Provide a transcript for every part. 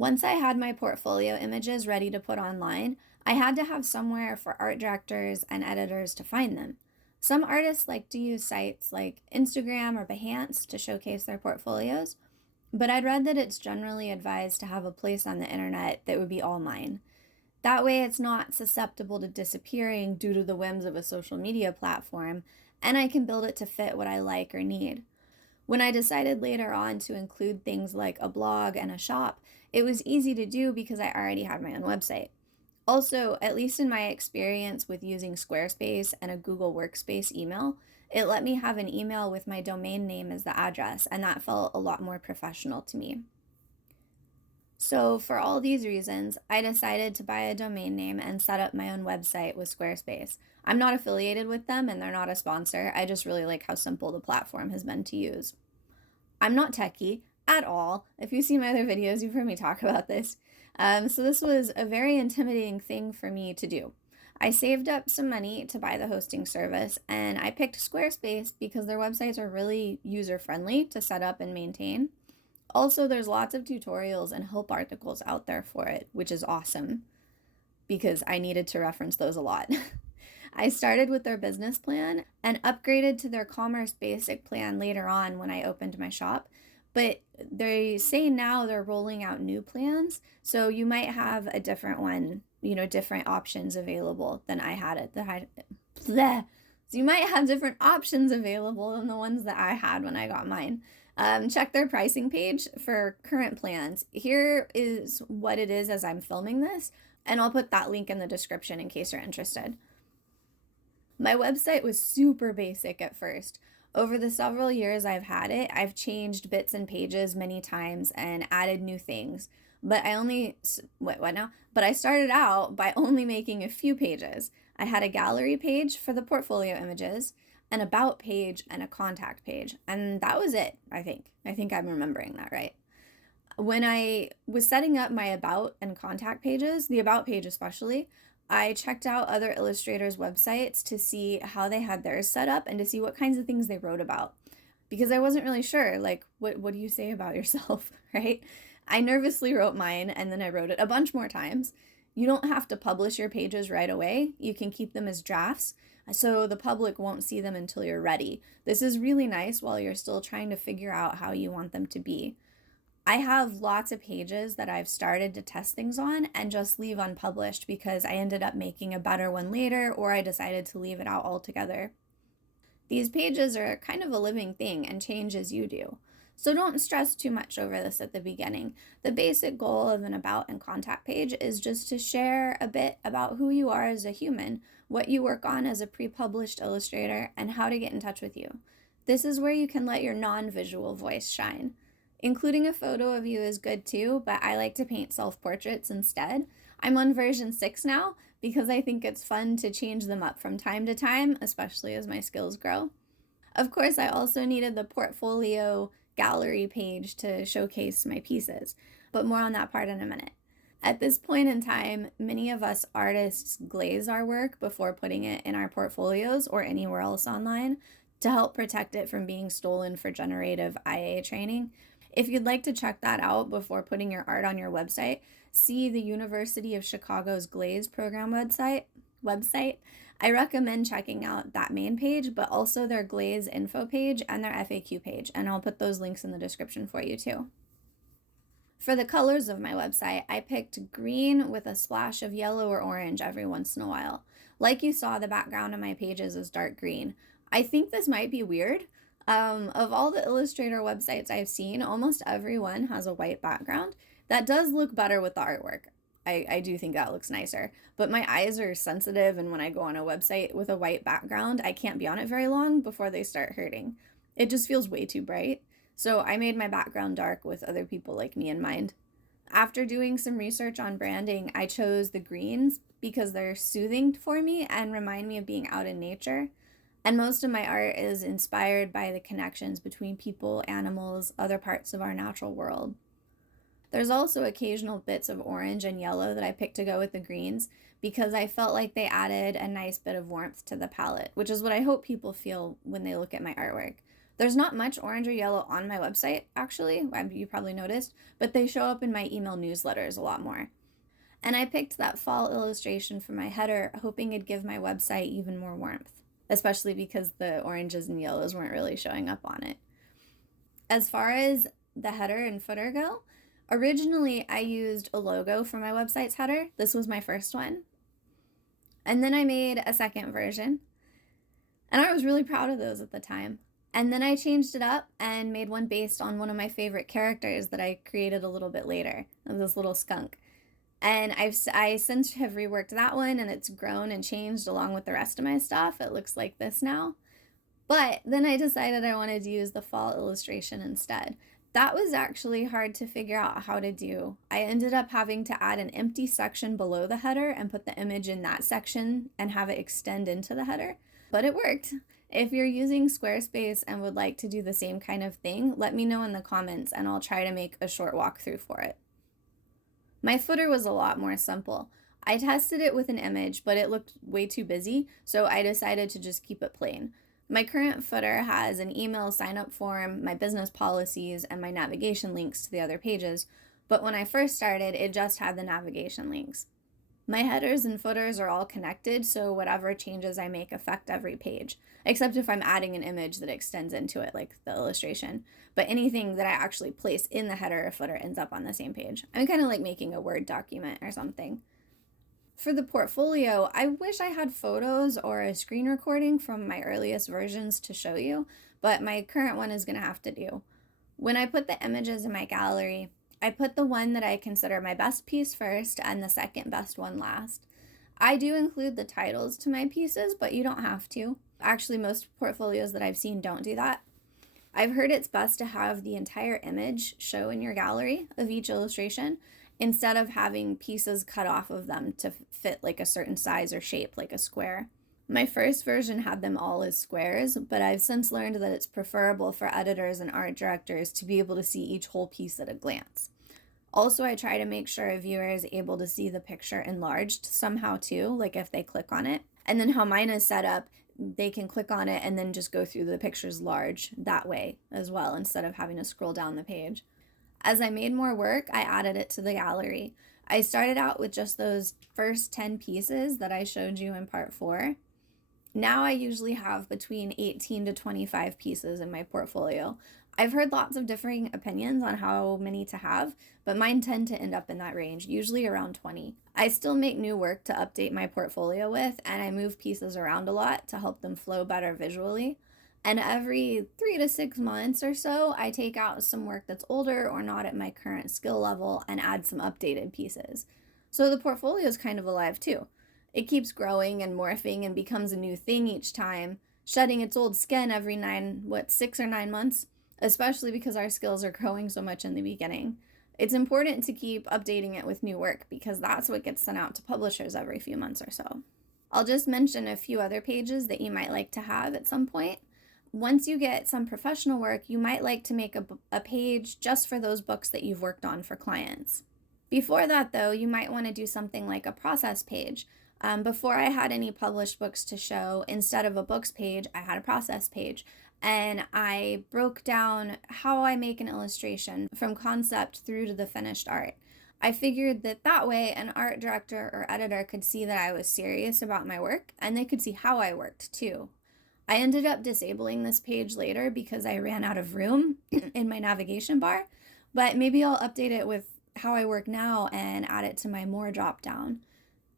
Once I had my portfolio images ready to put online, I had to have somewhere for art directors and editors to find them. Some artists like to use sites like Instagram or Behance to showcase their portfolios, but I'd read that it's generally advised to have a place on the internet that would be all mine. That way, it's not susceptible to disappearing due to the whims of a social media platform, and I can build it to fit what I like or need. When I decided later on to include things like a blog and a shop, it was easy to do because I already had my own website. Also, at least in my experience with using Squarespace and a Google Workspace email, it let me have an email with my domain name as the address, and that felt a lot more professional to me. So, for all these reasons, I decided to buy a domain name and set up my own website with Squarespace. I'm not affiliated with them and they're not a sponsor. I just really like how simple the platform has been to use. I'm not techie at all. If you see my other videos, you've heard me talk about this. So this was a very intimidating thing for me to do. I saved up some money to buy the hosting service, and I picked Squarespace because their websites are really user-friendly to set up and maintain. Also, there's lots of tutorials and help articles out there for it, which is awesome because I needed to reference those a lot. I started with their business plan and upgraded to their commerce basic plan later on when I opened my shop. But they say now they're rolling out new plans, so you might have a different one, different options available than I had it. So you might have different options available than the ones that I had when I got mine. Check their pricing page for current plans. Here is what it is as I'm filming this, and I'll put that link in the description in case you're interested. My website was super basic at first. Over the several years I've had it, I've changed bits and pages many times and added new things. But I started out by only making a few pages. I had a gallery page for the portfolio images, an about page, and a contact page. And that was it, I think. I think I'm remembering that right. When I was setting up my about and contact pages, the about page especially, I checked out other illustrators' websites to see how they had theirs set up and to see what kinds of things they wrote about. Because I wasn't really sure, like, what do you say about yourself, right? I nervously wrote mine and then I wrote it a bunch more times. You don't have to publish your pages right away. You can keep them as drafts, so the public won't see them until you're ready. This is really nice while you're still trying to figure out how you want them to be. I have lots of pages that I've started to test things on and just leave unpublished because I ended up making a better one later, or I decided to leave it out altogether. These pages are kind of a living thing and change as you do. So don't stress too much over this at the beginning. The basic goal of an about and contact page is just to share a bit about who you are as a human, what you work on as a pre-published illustrator, and how to get in touch with you. This is where you can let your non-visual voice shine. Including a photo of you is good too, but I like to paint self-portraits instead. I'm on version 6 now because I think it's fun to change them up from time to time, especially as my skills grow. Of course, I also needed the portfolio gallery page to showcase my pieces, but more on that part in a minute. At this point in time, many of us artists glaze our work before putting it in our portfolios or anywhere else online to help protect it from being stolen for generative IA training. If you'd like to check that out before putting your art on your website, see the University of Chicago's Glaze program website. I recommend checking out that main page, but also their Glaze Info page and their FAQ page, and I'll put those links in the description for you too. For the colors of my website, I picked green with a splash of yellow or orange every once in a while. Like you saw, the background of my pages is dark green. I think this might be weird. Of all the Illustrator websites I've seen, almost everyone has a white background. That does look better with the artwork. I do think that looks nicer, but my eyes are sensitive, and when I go on a website with a white background, I can't be on it very long before they start hurting. It just feels way too bright, so I made my background dark with other people like me in mind. After doing some research on branding, I chose the greens because they're soothing for me and remind me of being out in nature. And most of my art is inspired by the connections between people, animals, other parts of our natural world. There's also occasional bits of orange and yellow that I picked to go with the greens because I felt like they added a nice bit of warmth to the palette, which is what I hope people feel when they look at my artwork. There's not much orange or yellow on my website, actually, you probably noticed, but they show up in my email newsletters a lot more. And I picked that fall illustration for my header, hoping it'd give my website even more warmth, especially because the oranges and yellows weren't really showing up on it. As far as the header and footer go, originally I used a logo for my website's header. This was my first one. And then I made a second version, and I was really proud of those at the time. And then I changed it up and made one based on one of my favorite characters that I created a little bit later, this little skunk. And I since have reworked that one, and it's grown and changed along with the rest of my stuff. It looks like this now. But then I decided I wanted to use the fall illustration instead. That was actually hard to figure out how to do. I ended up having to add an empty section below the header and put the image in that section and have it extend into the header. But it worked. If you're using Squarespace and would like to do the same kind of thing, let me know in the comments and I'll try to make a short walkthrough for it. My footer was a lot more simple. I tested it with an image, but it looked way too busy, so I decided to just keep it plain. My current footer has an email sign-up form, my business policies, and my navigation links to the other pages, but when I first started, it just had the navigation links. My headers and footers are all connected, so whatever changes I make affect every page, except if I'm adding an image that extends into it, like the illustration. But anything that I actually place in the header or footer ends up on the same page. I'm kind of like making a Word document or something. For the portfolio, I wish I had photos or a screen recording from my earliest versions to show you, but my current one is going to have to do. When I put the images in my gallery, I put the one that I consider my best piece first and the second best one last. I do include the titles to my pieces, but you don't have to. Actually, most portfolios that I've seen don't do that. I've heard it's best to have the entire image show in your gallery of each illustration instead of having pieces cut off of them to fit like a certain size or shape, like a square. My first version had them all as squares, but I've since learned that it's preferable for editors and art directors to be able to see each whole piece at a glance. Also, I try to make sure a viewer is able to see the picture enlarged somehow too, like if they click on it. And then how mine is set up, they can click on it and then just go through the pictures large that way as well, instead of having to scroll down the page. As I made more work, I added it to the gallery. I started out with just those first 10 pieces that I showed you in part 4. Now I usually have between 18 to 25 pieces in my portfolio. I've heard lots of differing opinions on how many to have, but mine tend to end up in that range, usually around 20. I still make new work to update my portfolio with, and I move pieces around a lot to help them flow better visually. And every 3 to 6 months or so, I take out some work that's older or not at my current skill level and add some updated pieces. So the portfolio is kind of alive too. It keeps growing and morphing and becomes a new thing each time, shedding its old skin every 6 or 9 months, especially because our skills are growing so much in the beginning. It's important to keep updating it with new work because that's what gets sent out to publishers every few months or so. I'll just mention a few other pages that you might like to have at some point. Once you get some professional work, you might like to make a page just for those books that you've worked on for clients. Before that, though, you might want to do something like a process page. Before I had any published books to show, instead of a books page, I had a process page. And I broke down how I make an illustration from concept through to the finished art. I figured that way an art director or editor could see that I was serious about my work, and they could see how I worked too. I ended up disabling this page later because I ran out of room in my navigation bar, but maybe I'll update it with how I work now and add it to my more drop down.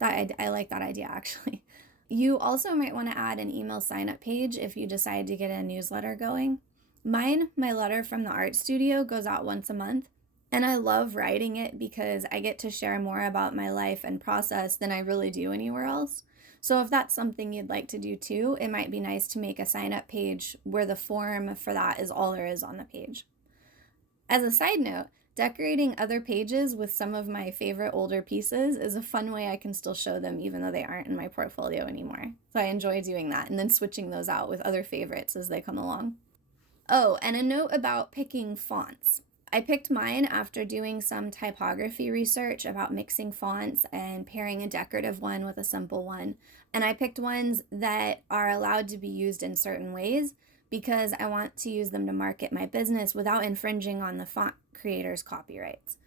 I like that idea actually. You also might want to add an email sign-up page if you decide to get a newsletter going. My letter from the art studio, goes out once a month, and I love writing it because I get to share more about my life and process than I really do anywhere else. So if that's something you'd like to do too, it might be nice to make a sign-up page where the form for that is all there is on the page. As a side note, decorating other pages with some of my favorite older pieces is a fun way I can still show them even though they aren't in my portfolio anymore. So I enjoy doing that and then switching those out with other favorites as they come along. Oh, and a note about picking fonts. I picked mine after doing some typography research about mixing fonts and pairing a decorative one with a simple one. And I picked ones that are allowed to be used in certain ways, because I want to use them to market my business without infringing on the font creator's copyrights.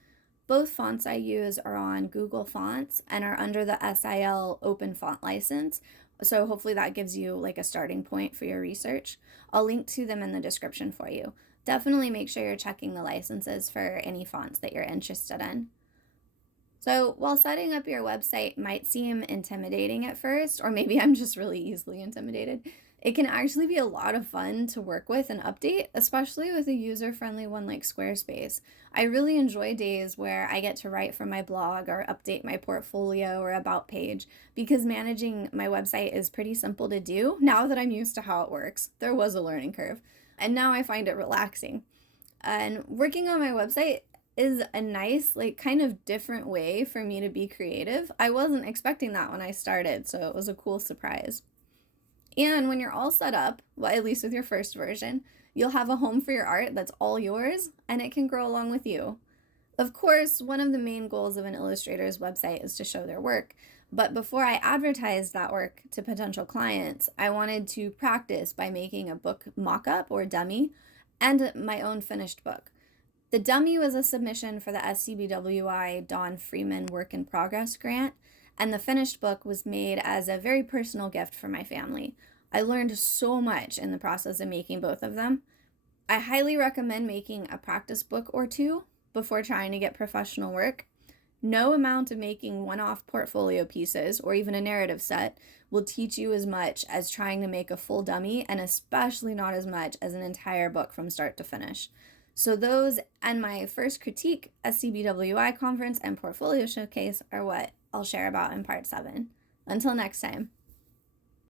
Both fonts I use are on Google Fonts and are under the SIL open font license, so hopefully that gives you like a starting point for your research. I'll link to them in the description for you. Definitely make sure you're checking the licenses for any fonts that you're interested in. So while setting up your website might seem intimidating at first, or maybe I'm just really easily intimidated, it can actually be a lot of fun to work with and update, especially with a user-friendly one like Squarespace. I really enjoy days where I get to write for my blog or update my portfolio or about page, because managing my website is pretty simple to do now that I'm used to how it works. There was a learning curve, and now I find it relaxing. And working on my website is a nice, like, kind of different way for me to be creative. I wasn't expecting that when I started, so it was a cool surprise. And when you're all set up, well, at least with your first version, you'll have a home for your art that's all yours, and it can grow along with you. Of course, one of the main goals of an illustrator's website is to show their work, but before I advertised that work to potential clients, I wanted to practice by making a book mock-up or dummy and my own finished book. The dummy was a submission for the SCBWI Don Freeman Work in Progress Grant, and the finished book was made as a very personal gift for my family. I learned so much in the process of making both of them. I highly recommend making a practice book or two before trying to get professional work. No amount of making one-off portfolio pieces or even a narrative set will teach you as much as trying to make a full dummy, and especially not as much as an entire book from start to finish. So those and my first critique, SCBWI conference, and portfolio showcase are what I'll share about in part 7. Until next time.